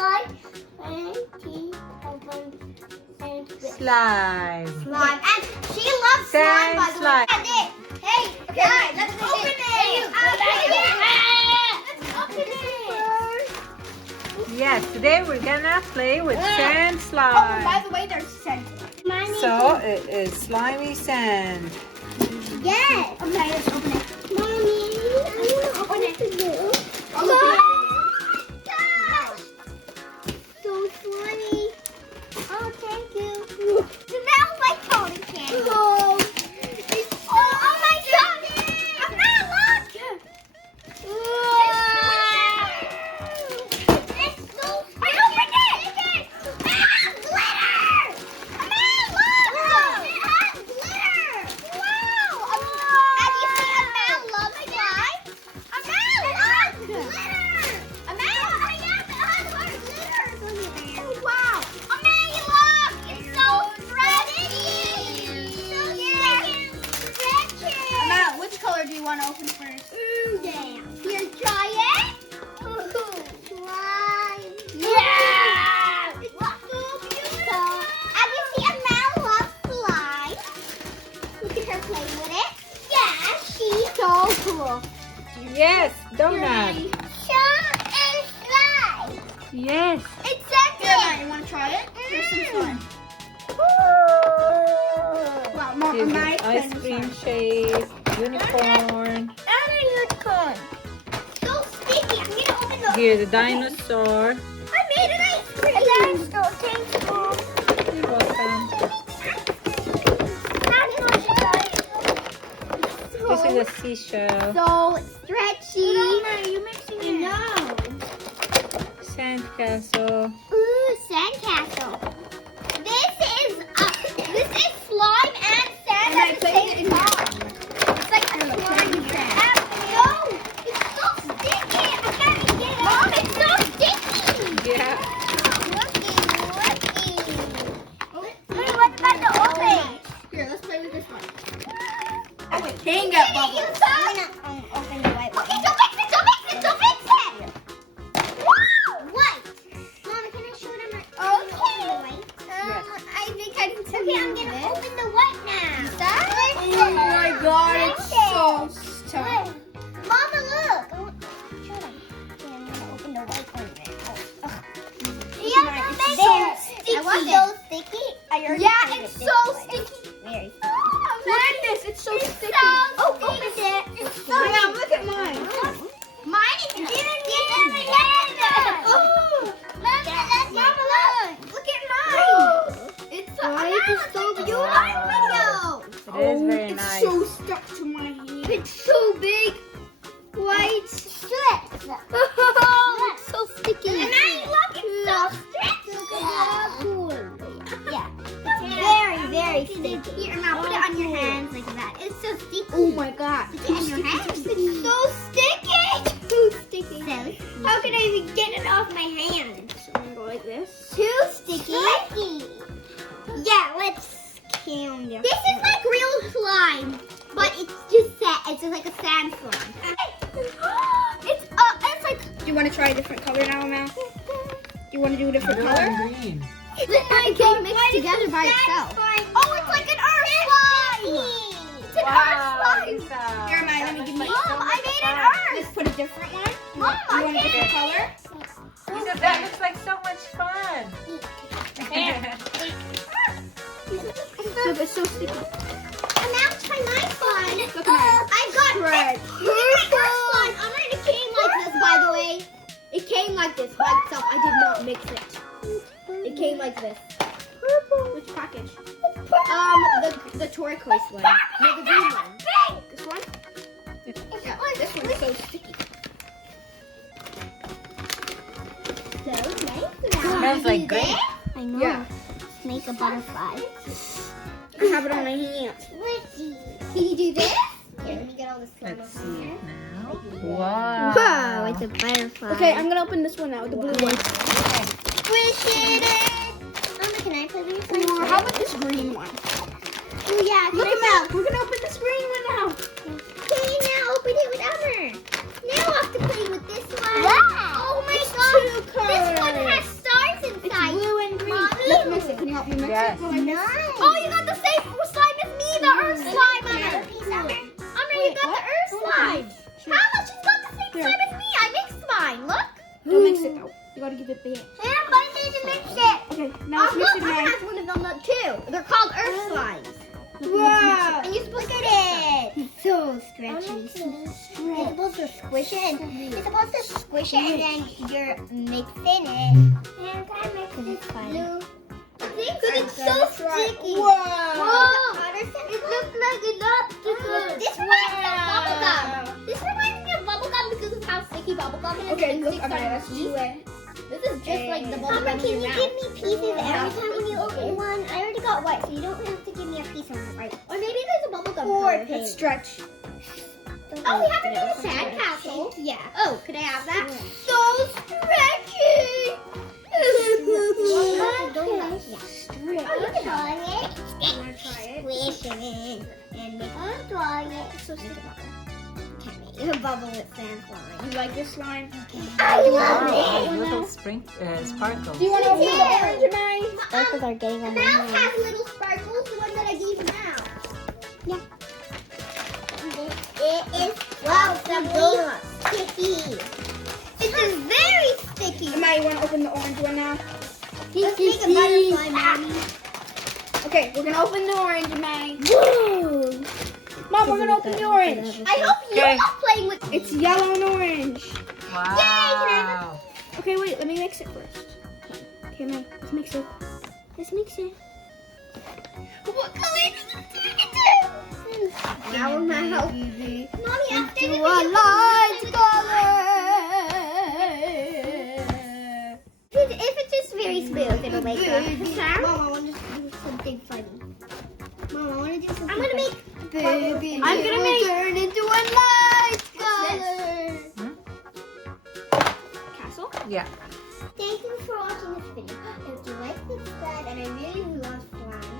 slime. Slime. Slime. And she loves slime, by the way. Hey, guys, let's open it. Let's open it. Yes, today we're gonna play with sand Oh, slime. by the way, there's sand. So it is slimy sand. Yes. Okay, let's open it. Mommy, I want to open it. Oh, gosh. So slimy. Oh, thank you. It smells like cotton candy. Oh, oh my God. Amanda, look. It's so I opened it. It has glitter. Amanda, look. It has glitter. Wow. Have you seen Amanda loves slime? Amanda loves glitter. Amanda, it has glitter. Oh, wow. Amanda, look. It's so stretchy. So stretchy. Amanda, which color do you want to open first? Damn. Here, try it. Slime. Yeah. It's so beautiful. As you see, Amanda loves slime. Look at her playing with it. Yeah, she's so cool. Yes, donut. Shop and slime. Yes. It's Here, something. Amanda, you want to try it? Here's some slime. Wow, Mom, Here's Amanda, an ice cream shape, unicorn. And a unicorn. So sticky. I'm gonna open the. Here's the dinosaur. I made an ice cream. A dinosaur. Thanks, Mom. You're welcome. This is a seashell. So stretchy. you mixing I know. Sandcastle. Ooh, sandcastle. This is slime and sand And I at the played same it in time. It's like a slimy sand. No, it's so sticky. I can't even get it. Mom, it's so sticky. Yeah. Looky. Wait, what about the open? Here, let's play with this one. Oh, wait. Hang up You bubbles. saw it. Open the white one. Okay, don't mix it. Wow, white. Mama, can I show them my? Okay. I think I can tell. Okay, I'm gonna open the white now. Oh my God, it's so tough. Mama, look. Show them. Okay, I'm gonna open the white one now. Yeah, It's so sticky. I want so sticky. Yeah, it's so sticky. Very sticky. Look at this, it's so sticky. Oh, opened it. It's so Mom, look at mine. Mine is Oh, Mama, look at mine. It's so, beautiful. It is very It's nice. so stuck to my hand. It's so big. White strips. Oh, it's so sticky. And now look, it's so stretchy. Yeah. It's very sticky. Here, now put it on your hands like that. It's so sticky. Oh my God. Put it on your hands. It's so sticky. Too sticky. How can I even get it off my hand? So I'm gonna go like this. Too sticky. Yeah, let's calm down. This is like real slime, but it's just it's just like a sand slime. It's like Do you want to try a different color now, Amanda? Do you want to do a different color? Green. it can mix together by itself. Oh, it's like an earth slime. It's an earth slime. Here, Amanda, let me give me. Mom, I made an Let's earth. put a different one. Mom, You I want a made different it. color? That looks like so much fun. It's so sticky. And now try my slime. Look at mine. I got Red. purple. It came like this, by the way. It came like this by itself. I did not mix it. It came like this. Purple. Which package? The turquoise one. No, the green one. This one? Yeah, This one's so sticky. So nice. Smells like grape. I know. Yeah. Make a butterfly. I have it on my hand. Can you do this? Here, let me get all this slime Let's off see here. it now. Wow. Wow, it's a butterfly. Okay, I'm gonna open this one now, the blue one. Squish it. Mama, can I play with your Or how about this green one? Oh yeah. Look at that. We're gonna open this green one now. Okay, now open it with Elmer. Now I have to play with this one. Wow. Oh my It's God. two This one colors. has Yes. Nice. Oh, you got the same slime as me, the earth slime. Amber, you got the earth slime. Hannah, she's got the same slime as me. I mixed mine. Look. Don't mix it though. You gotta give it the. Yeah, but I need to mix it. Okay, now let's mix it I again. have one of them too. They're called earth slimes. Wow. And you're supposed to look at it. So stretchy. You're supposed to squish it. You're supposed to squish it and then you're mixing it. And can I mix this blue? Because it's so sticky. Wow. It looks like it looks. This reminds me of bubblegum. This reminds me of bubblegum because of how sticky bubblegum is. Okay, It look, sticks okay, on let's your do teeth. it. This is just like the bubblegum. Mama, can in you your give mouth. me pieces every time when you Okay. open one? I already got white, so you don't have to give me a piece of white. Or maybe there's a bubblegum Or color. let's stretch. Oh, we haven't done a sandcastle. Yeah. Oh, could I have that? So stretchy. Oh, you can try it. I'm gonna try it. Squish it and make I'm trying it. so sticky bubble. A bubble with sand slime. You like this slime? I love Wow, it. little sparkles. Do you want to open the orange, Amari? Sparkles are getting on my Mouse hands. has little sparkles, the one that I gave Mouse. Yeah. It is wow, sticky. It is very sticky. Amari, you want to open the orange one now? Let's make a butterfly, Mommy. Okay, we're gonna open the orange, Amari. Mom, we're gonna open the orange. I hope you Okay. love playing with me. It's yellow and orange. Wow. Okay, wait, let me mix it first. Okay, Amari, let's mix it. Let's mix it. What color does it turn into? Now I'm gonna help you. Mommy, after the If it's just very smooth, it'll make a sound. Mom, I want to do something funny. Mom, I want to do something I'm gonna funny. make Baby, I'm gonna make turn into a light color. Castle? Yeah. Thank you for watching this video. If you like this slide, and I really love slime,